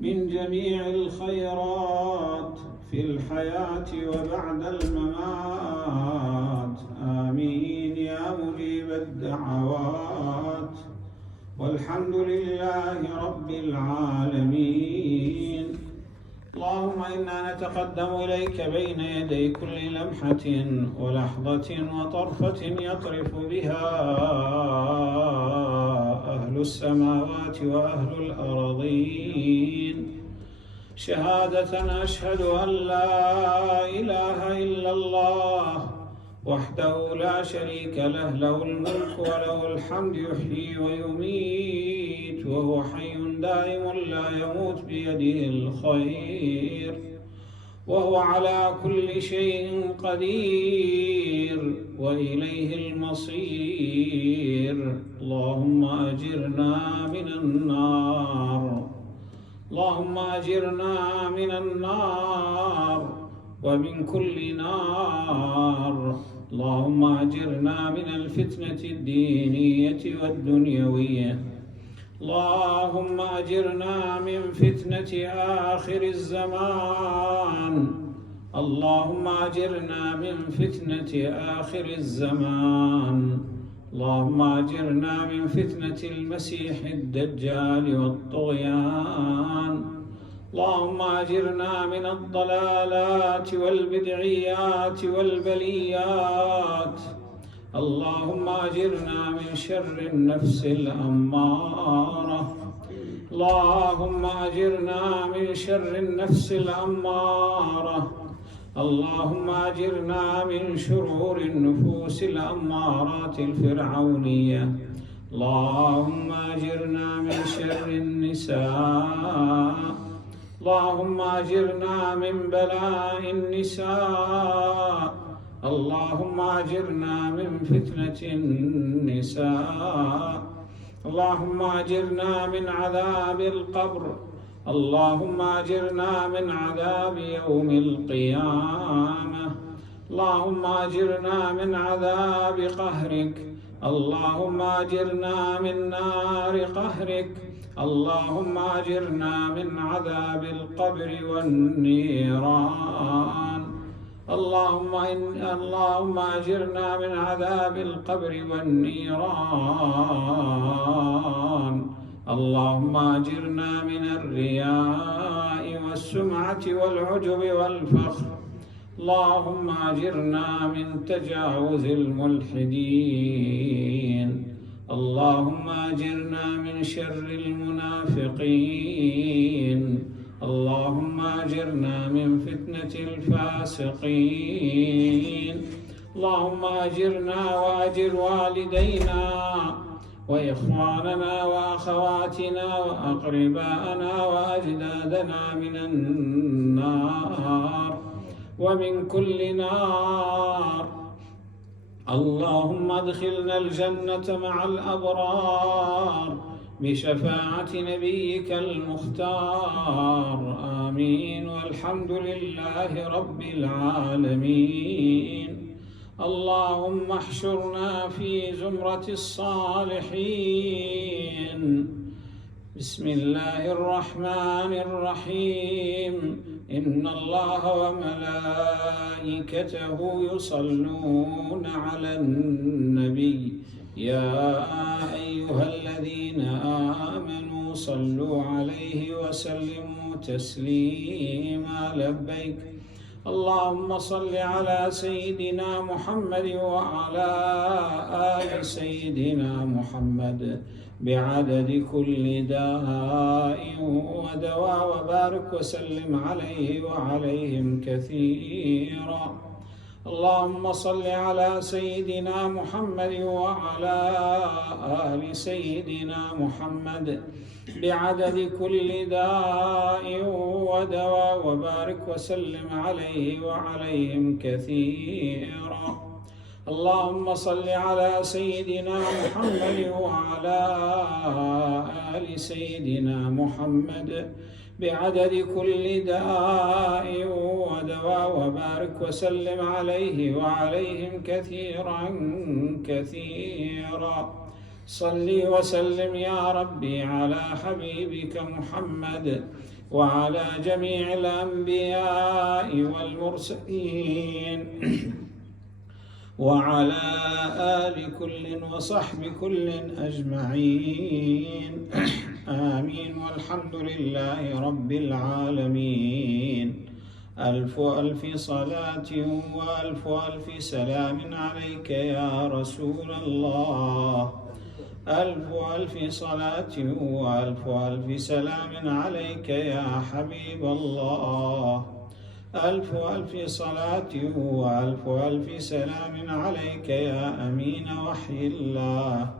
من جميع الخيرات في الحياة وبعد الممات. آمين يا مجيب الدعوات. والحمد لله رب العالمين. اللهم إنا نتقدم إليك بين يدي كل لمحة ولحظة وطرفة يطرف بها أهل السماوات وأهل الأرضين شهادة أشهد أن لا إله إلا الله وحده لا شريك له، له الملك وله الحمد، يحيي ويميت وهو حي دائم لا يموت، بيده الخير وهو على كل شيء قدير وإليه المصير. اللهم أجرنا من النار، اللهم أجرنا من النار ومن كل نار. اللهم أجرنا من الفتنة الدينية والدنيوية. اللهم أجرنا من فتنة آخر الزمان. اللهم أجرنا من فتنة آخر الزمان. اللهم أجرنا من فتنة المسيح الدجال والطغيان. اللهم أجرنا من الضلالات والبدعيات والبليات. اللهم أجرنا من شر النفس الأمارة. اللهم أجرنا من شر النفس الأمارة. اللهم أجرنا من شرور النفوس الأمارات الفرعونية. اللهم أجرنا من شر النساء. اللهم أجرنا من بلاء النساء. اللهم أجرنا من فتنة النساء. اللهم أجرنا من عذاب القبر. اللهم أجرنا من عذاب يوم القيامة. اللهم أجرنا من عذاب قهرك. اللهم أجرنا من نار قهرك. اللهم أجرنا من عذاب القبر والنيران. اللهم أجرنا من عذاب القبر والنيران. اللهم أجرنا من الرياء والسمعة والعجب والفخر. اللهم أجرنا من تجاوز الملحدين. اللهم أجرنا من شر المنافقين. اللهم أجرنا من فتنة الفاسقين. اللهم أجرنا وأجر والدينا وإخواننا وأخواتنا وأقرباءنا وأجدادنا من النار ومن كل نار. اللهم ادخلنا الجنة مع الأبرار بشفاعة نبيك المختار. آمين. والحمد لله رب العالمين. اللهم احشرنا في زمرة الصالحين. بسم الله الرحمن الرحيم. إن الله وملائكته يصلون على النبي يا أيها الذين آمنوا صلوا عليه وسلموا تسليما. لبيك اللهم صل على سيدنا محمد وعلى آل سيدنا محمد بعدد كل داء ودواء، وبارك وسلم عليه وعليهم كثيرا. اللهم صل على سيدنا محمد وعلى آل سيدنا محمد بعدد كل داء ودواء، وبارك وسلم عليه وعليهم كثيرا. اللهم صل على سيدنا محمد وعلى آل سيدنا محمد بعدد كل داء ودواء، وبارك وسلم عليه وعليهم كثيرا كثيرا. صل وسلم يا ربي على حبيبك محمد وعلى جميع الأنبياء والمرسلين وعلى آل كل وصحب كل أجمعين آمين والحمد لله رب العالمين. ألف ألف صلاة وألف ألف سلام عليك يا رسول الله. ألف ألف صلاة وألف ألف سلام عليك يا حبيب الله. ألف ألف صلاة وألف ألف سلام عليك يا أمين وحي الله.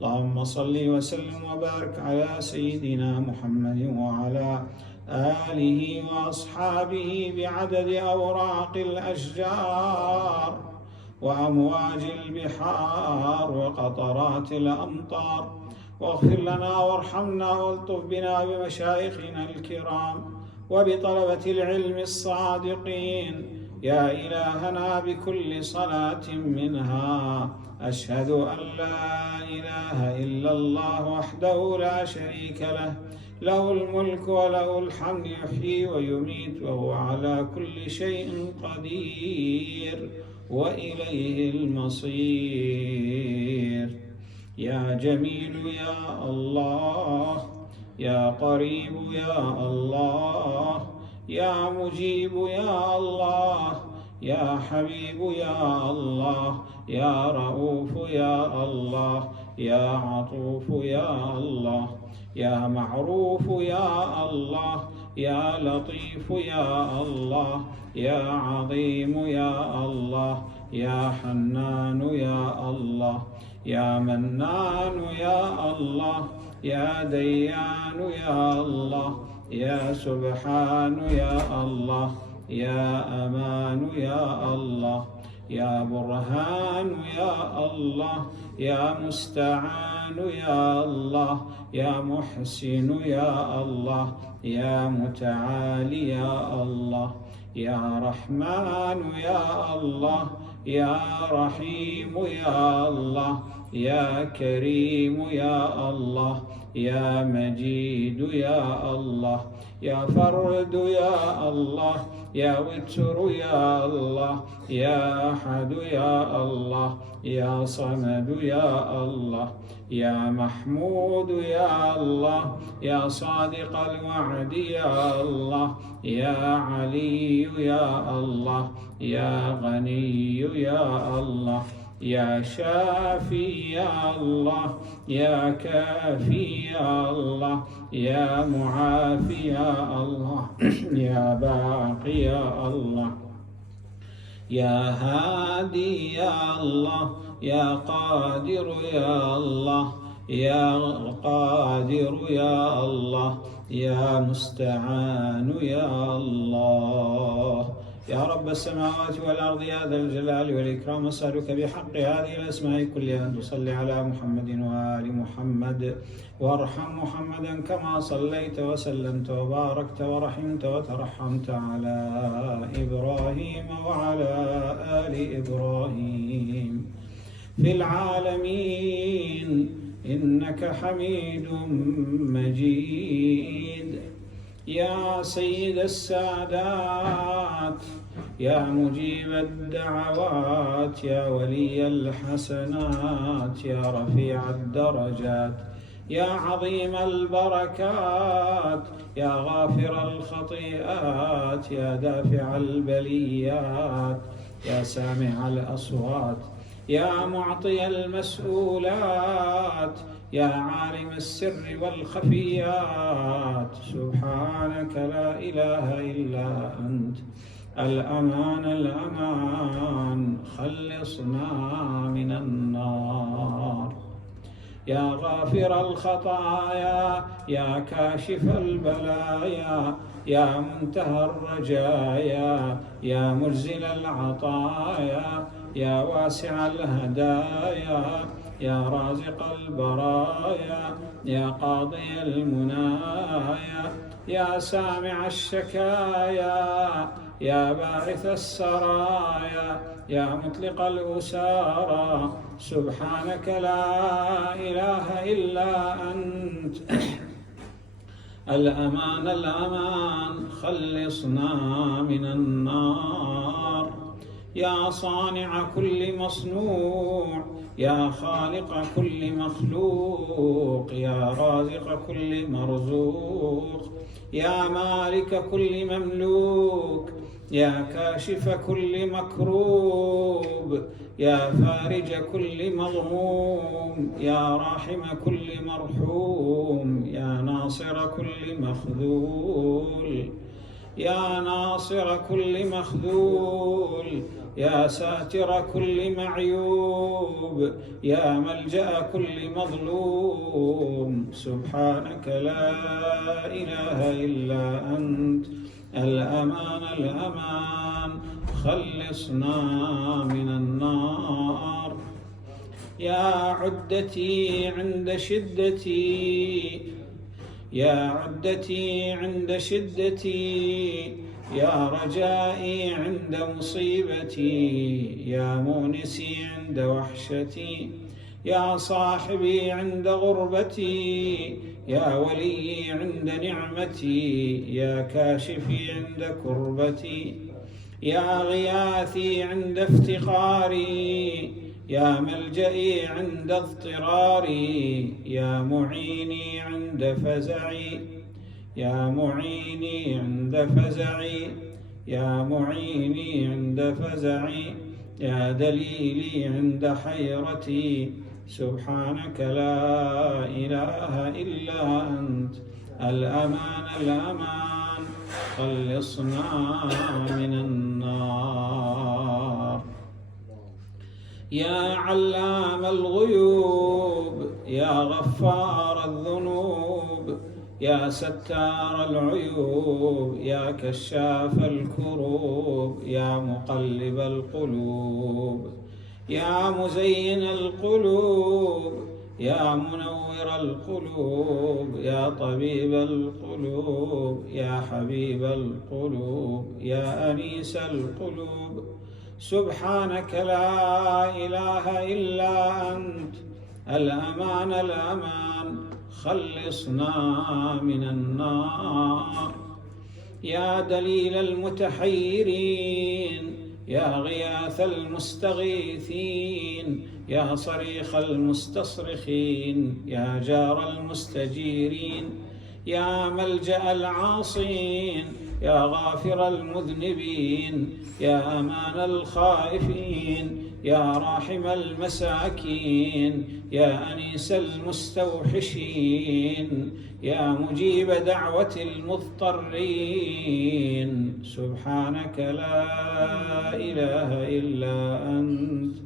اللهم صل وسلم وبارك على سيدنا محمد وعلى آله وأصحابه بعدد أوراق الأشجار وأمواج البحار وقطرات الأمطار، واغفر لنا وارحمنا والطف بنا بمشايخنا الكرام وبطلبة العلم الصادقين يا إلهنا بكل صلاة منها أشهد أن لا إله إلا الله وحده لا شريك له، له الملك وله الحمد يحيي ويميت وهو على كل شيء قدير وإليه المصير. يا جميل يا الله، يا قريب يا الله، يا مجيب يا الله، يا حبيب يا الله، يا رؤوف يا الله، يا عطوف يا الله، يا معروف يا الله، يا لطيف يا الله، يا عظيم يا الله، يا حنان يا الله، يا منان يا الله، يا ديان يا الله، يا سبحان يا الله، يا أمان يا الله، يا برهان يا الله، يا مستعان يا الله، يا محسن يا الله، يا متعالي يا الله، يا رحمن يا الله، يا رحيم يا الله، يا كريم يا الله، يا مجيد يا الله، يا فرد يا الله، يا وتر يا الله، يا أحد يا الله، يا صمد يا الله، يا محمود يا الله، يا صادق الوعد يا الله، يا علي يا الله، يا غني يا الله، يا شافي يا الله، يا كافي يا الله، يا معافي يا الله، يا باقي يا الله، يا هادي يا الله، يا قادر يا الله، يا قادر يا الله، يا مستعان يا الله. يا رب السماوات والأرض يا ذا الجلال والإكرام، أسألك بحق هذه الأسماء كلها أن تصلي على محمد وآل محمد، وارحم محمدا كما صليت وسلمت وباركت ورحمت وترحمت على إبراهيم وعلى آل إبراهيم في العالمين إنك حميد مجيد. يا سيد السادات، يا مجيب الدعوات، يا ولي الحسنات، يا رفيع الدرجات، يا عظيم البركات، يا غافر الخطيئات، يا دافع البليات، يا سامع الأصوات، يا معطي المسؤولات، يا عالم السر والخفيات، سبحانك لا إله إلا أنت، الأمان الأمان، خلصنا من النار. يا غافر الخطايا، يا كاشف البلايا، يا منتهى الرجايا، يا مجزل العطايا، يا واسع الهدايا، يا رازق البرايا يا قاضي المنايا يا سامع الشكايا يا باعث السرايا يا مطلق الأسارى سبحانك لا إله إلا أنت الأمان الأمان خلصنا من النار يا صانع كل مصنوع يا خالق كل مخلوق يا رازق كل مرزوق يا مالك كل مملوك يا كاشف كل مكروب يا فارج كل مغموم يا راحم كل مرحوم يا ناصر كل مخذول يا ناصر كل مخذول يا ساتر كل معيوب يا ملجأ كل مظلوم سبحانك لا إله إلا أنت الأمان الأمان خلصنا من النار يا عدتي عند شدتي يا عدتي عند شدتي يا رجائي عند مصيبتي يا مونسي عند وحشتي يا صاحبي عند غربتي يا ولي عند نعمتي يا كاشفي عند كربتي يا غياثي عند افتقاري يا ملجئي عند اضطراري يا معيني عند فزعي يا معيني عند فزعي يا معيني عند فزعي يا دليلي عند حيرتي سبحانك لا إله إلا أنت الأمان الأمان خلصنا من النار يا علام الغيوب يا غفار الذنوب يا ستار العيوب يا كشاف الكروب يا مقلب القلوب يا مزين القلوب يا منور القلوب يا طبيب القلوب يا حبيب القلوب يا أنيس القلوب سبحانك لا إله إلا أنت الأمان الأمان خلصنا من النار يا دليل المتحيرين يا غياث المستغيثين يا صريخ المستصرخين يا جار المستجيرين يا ملجأ العاصين يا غافر المذنبين يا أمان الخائفين يا راحم المساكين يا أنيس المستوحشين يا مجيب دعوة المضطرين سبحانك لا إله إلا أنت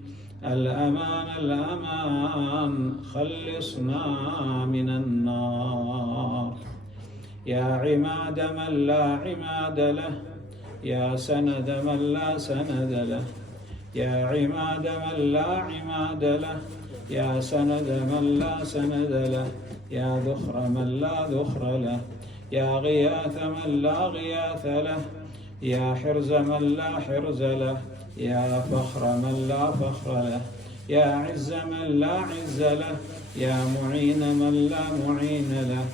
الأمان الأمان خلصنا من النار يا عماد من لا عماد له يا سند من لا سند له يا عماد من لا عماد له يا سند من لا سند له يا ذخر من لا ذخر له يا غياث من لا غياث له يا حرز من لا حرز له يا فخر من لا فخر له يا عز من لا عز له يا معين من لا معين له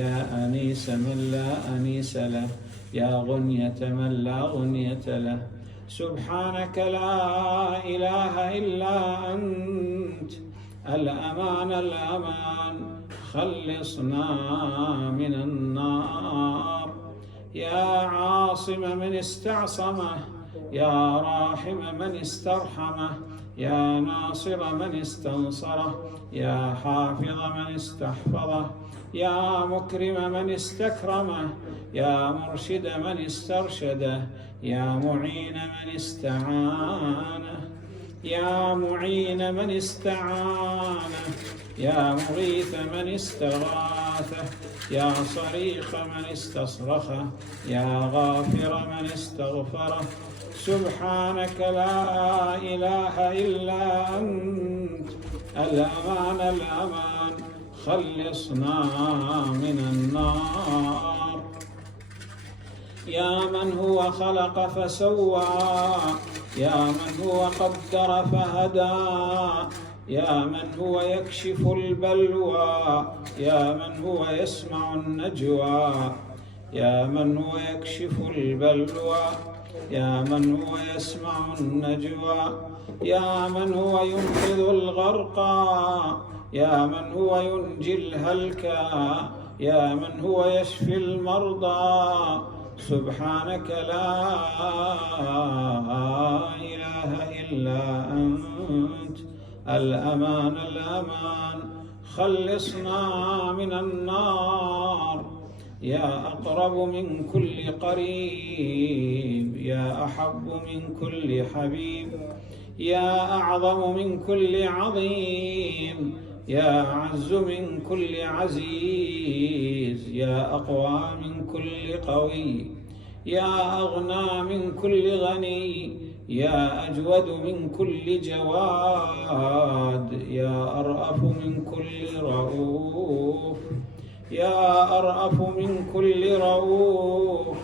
يا أنيس من لا أنيس له يا غنية من لا غنية له سبحانك لا إله إلا أنت الأمان الأمان خلصنا من النار يا عاصم من استعصمه يا راحم من استرحمه يا ناصر من استنصره يا حافظ من استحفظه يا مكرم من استكرمه يا مرشد من استرشده يا معين من استعانه يا معين من استعانه يا مغيث من استغاثه يا صريخ من استصرخه يا غافر من استغفره سبحانك لا إله إلا أنت الأمان الأمان خلصنا من النار. يا من هو خلق فسوى، يا من هو قدر فهدى، يا من هو يكشف البلوى، يا من هو يسمع النجوى، يا من هو يكشف البلوى، يا من هو يسمع النجوى، يا من هو ينقذ الغرقى، يا من هو ينجي الهلكى، يا من هو يشفي المرضى. سبحانك لا إله إلا أنت. الأمان الأمان خلصنا من النار. يا أقرب من كل قريب، يا أحب من كل حبيب، يا أعظم من كل عظيم، يا أعز من كل عزيز، يا أقوى من كل قوي، يا أغنى من كل غني، يا أجود من كل جواد، يا أرأف من كل رؤوف، يا أرأف من كل رؤوف،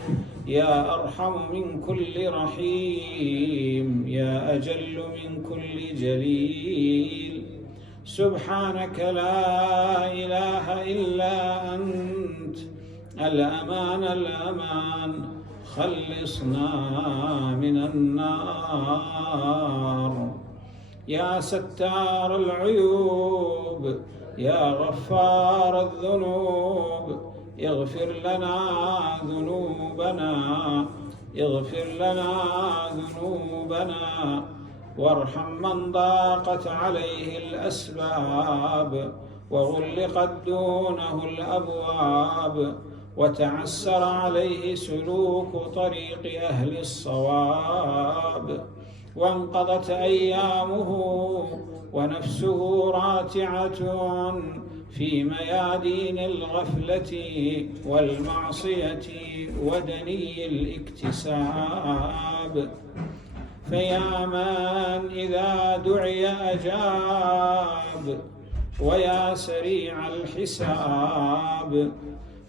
يا أرحم من كل رحيم، يا أجل من كل جليل. سبحانك لا إله إلا أنت. الأمان الأمان خلصنا من النار. يا ستار العيوب، يا غفار الذنوب، اغفر لنا ذنوبنا، اغفر لنا ذنوبنا، وارحم من ضاقت عليه الأسباب وغلقت دونه الأبواب وتعسر عليه سلوك طريق أهل الصواب، وانقضت أيامه ونفسه راتعة في ميادين الغفلة والمعصية ودني الاكتساب. فيا من إذا دعي أجاب، ويا سريع الحساب،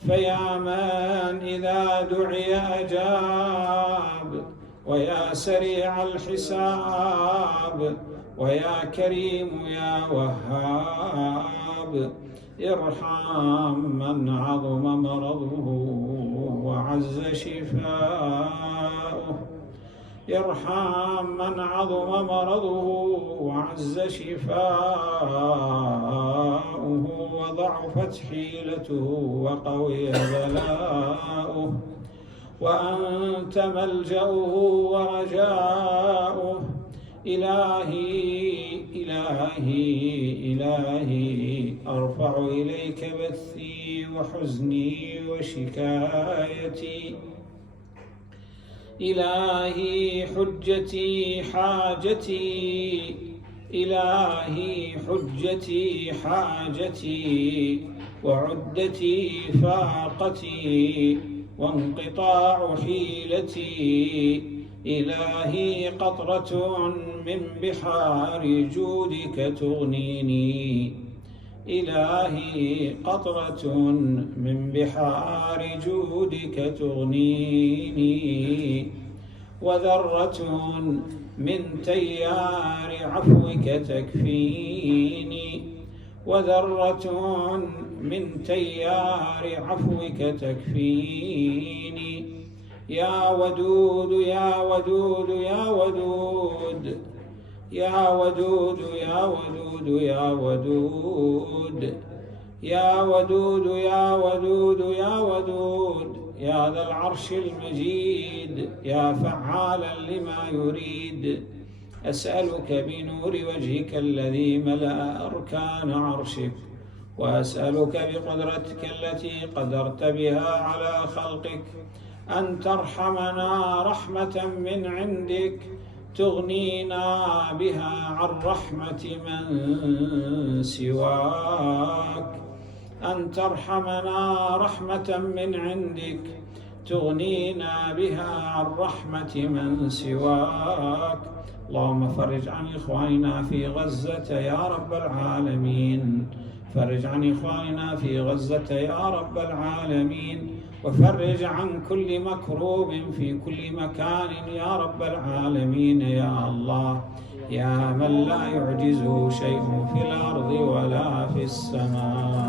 فيا من إذا دعي أجاب، ويا سريع الحساب، ويا كريم يا وهاب، ارحم من عظم مرضه وعز شفاؤه، ارحم من عظم مرضه وعز شفاؤه وضعفت حيلته وقوي بلاؤه، وأنت ملجأه ورجاؤه. إلهي إلهي إلهي أرفع إليك بثي وحزني وشكايتي. إلهي حجتي حاجتي، إلهي حجتي حاجتي، وعدتي فاقتي، وانقطاع حيلتي. إلهي قطرة من بحار جودك تغنيني، إلهي قطرة من بحار جودك تغنيني، وذرة من تيار عفوك تكفيني، وذرة من تيار عفوك تكفيني. يا ودود يا ودود يا ودود، يا ودود يا ودود يا ودود، يا ودود يا ودود يا ودود، يا ذا العرش المجيد، يا فعالا لما يريد. أسألك بنور وجهك الذي ملأ أركان عرشك، وأسألك بقدرتك التي قدرت بها على خلقك أن ترحمنا رحمة من عندك تغنينا بها عن رحمة من سواك، أن ترحمنا رحمة من عندك تغنينا بها عن رحمة من سواك. اللهم فرج عن إخواننا في غزة يا رب العالمين، فرج عن إخواننا في غزة يا رب العالمين، وفرج عن كل مكروب في كل مكان يا رب العالمين يا الله، يا من لا يعجزه شيء في الأرض ولا في السماء.